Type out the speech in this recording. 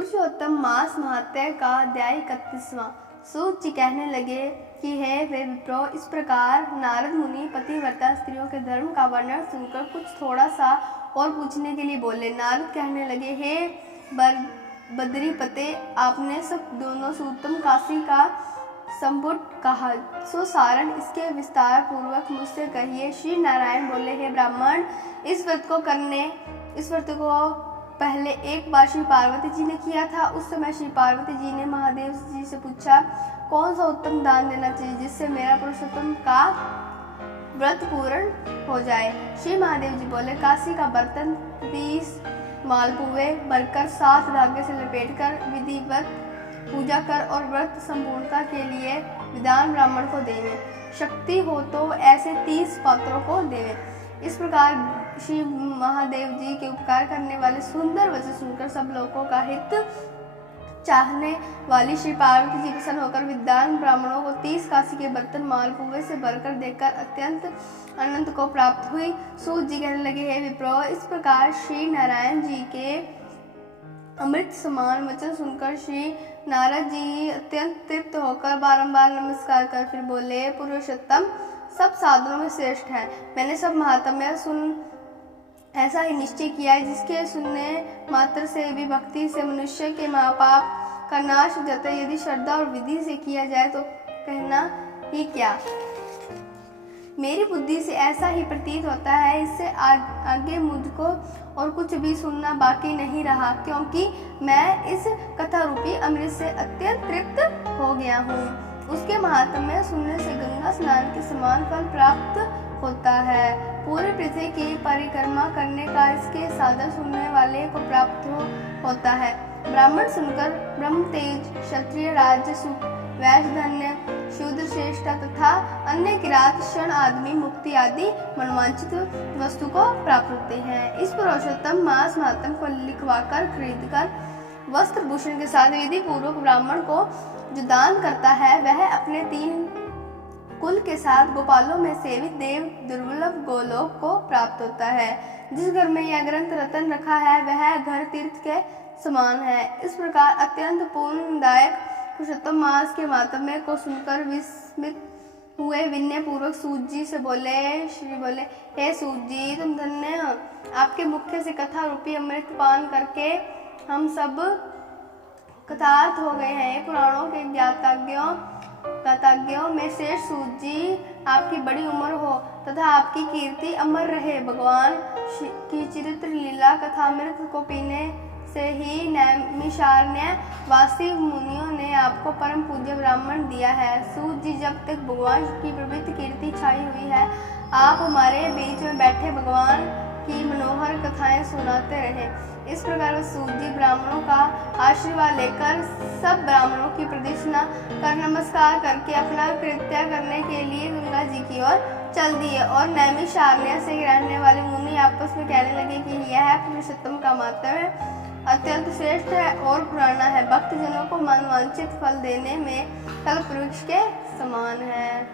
पुरुषोत्तम मास महात्म्य का अध्याय 31वां। सूत जी कहने लगे कि हे वे विप्रो, इस प्रकार नारद मुनि पतिव्रता स्त्रियों के धर्म का वर्णन सुनकर कुछ थोड़ा सा और पूछने के लिए बोले। नारद कहने लगे, हे बद्रीपते, आपने सब दोनों सूतम काशी का संपुट कहा, सो सारण इसके विस्तार पूर्वक मुझसे कहिए। श्री नारायण बोले, हे ब्राह्मण, इस व्रत को पहले एक बार श्री पार्वती जी ने किया था। उस समय श्री पार्वती जी ने महादेव जी से पूछा, कौन सा उत्तम दान देना चाहिए जिससे मेरा पुरुषोत्तम का व्रत पूर्ण हो जाए। श्री महादेव जी बोले, काशी का बर्तन 30 मालपुए भरकर 7 धागे से लपेटकर विधिवत पूजा कर और व्रत संपूर्णता के लिए विद्वान ब्राह्मण को देवे। शक्ति हो तो ऐसे 30 पात्रों को देवे। इस प्रकार श्री महादेव जी के उपकार करने वाले सुंदर वचन सुनकर सब लोगों का हित चाहने वाली श्री पार्वती जी प्रसन्न होकर विद्वान ब्राह्मणों को 30 काशी के बर्तन मालपुए से भरकर देकर अत्यंत आनंद को प्राप्त हुई। सूत जी कहने लगे, हे विप्रो, इस प्रकार श्री नारायण जी के अमृत समान वचन सुनकर श्री नारद जी अत्यंत तृप्त होकर बारंबार नमस्कार कर फिर बोले, पुरुषोत्तम सब साधनों में श्रेष्ठ है। मैंने सब महात्म्य सुन ऐसा ही निश्चय किया है जिसके सुनने मात्र से भी भक्ति से मनुष्य के महापाप का नाश हो जाता है। यदि श्रद्धा और विधि से किया जाए तो कहना ही क्या। मेरी बुद्धि से ऐसा ही प्रतीत होता है। इससे आगे मुझको और कुछ भी सुनना बाकी नहीं रहा, क्योंकि मैं इस कथा रूपी अमृत से अत्यंत तृप्त हो गया हूँ। उसके महात्म्य सुनने से गंगा स्नान के समान फल प्राप्त होता है। पूरे पृथ्वी की परिक्रमा करने का इसके साधन सुनने वाले को प्राप्त होता है। ब्राह्मण सुनकर ब्रह्म तेज, क्षत्रिय राज्य सुख, वैश्य धन्य, शूद्र श्रेष्ठता तथा अन्य किरात क्षण आदमी मुक्ति आदि मनोवांछित वस्तु को प्राप्त होते हैं। इस पुरुषोत्तम मास महात्म्य को लिखवाकर खरीदकर वस्त्र भूषण के साथ विधि पूर्वक ब्राह्मण को जो दान करता है, वह अपने 3 कुल के साथ गोपालों में सेवित देव दुर्लभ गोलोक को प्राप्त होता है। जिस घर में यह ग्रंथ रतन रखा है, वह घर तीर्थ के समान है। इस प्रकार अत्यंत पुण्यदायक पुरुषोत्तम मास के महात्म्य को सुनकर विस्मित हुए विनय पूर्वक सूत जी से बोले, हे सूत जी, तुम धन्य हो। आपके मुख्य से कथा रूपी अमृत पान करके हम सब कृतार्थ हो गए हैं। पुराणों के ज्ञाताज्ञों में श्रेष्ठ सूत जी, आपकी बड़ी उम्र हो तथा आपकी कीर्ति अमर रहे। भगवान की चरित्र लीला कथामृत को पीने से ही नैमिषारण्य वासी मुनियों ने आपको परम पूज्य ब्राह्मण दिया है। सूत जी, जब तक भगवान की पवित्र कीर्ति छाई हुई है, आप हमारे बीच में बैठे भगवान की मनोहर कथाएं सुनाते रहे। इस प्रकार सूत जी ब्राह्मणों का आशीर्वाद लेकर सब ब्राह्मणों की प्रदक्षिणा कर नमस्कार करके अपना कृत्य करने के लिए गंगा जी की ओर चल दिए। और नैमिषारण्य से रहने वाले मुनि आपस में कहने लगे कि यह पुरुषोत्तम का महात्म्य अत्यंत श्रेष्ठ है और पुराना है। भक्त जनों को मनवांछित फल देने में कल्पवृक्ष के समान है।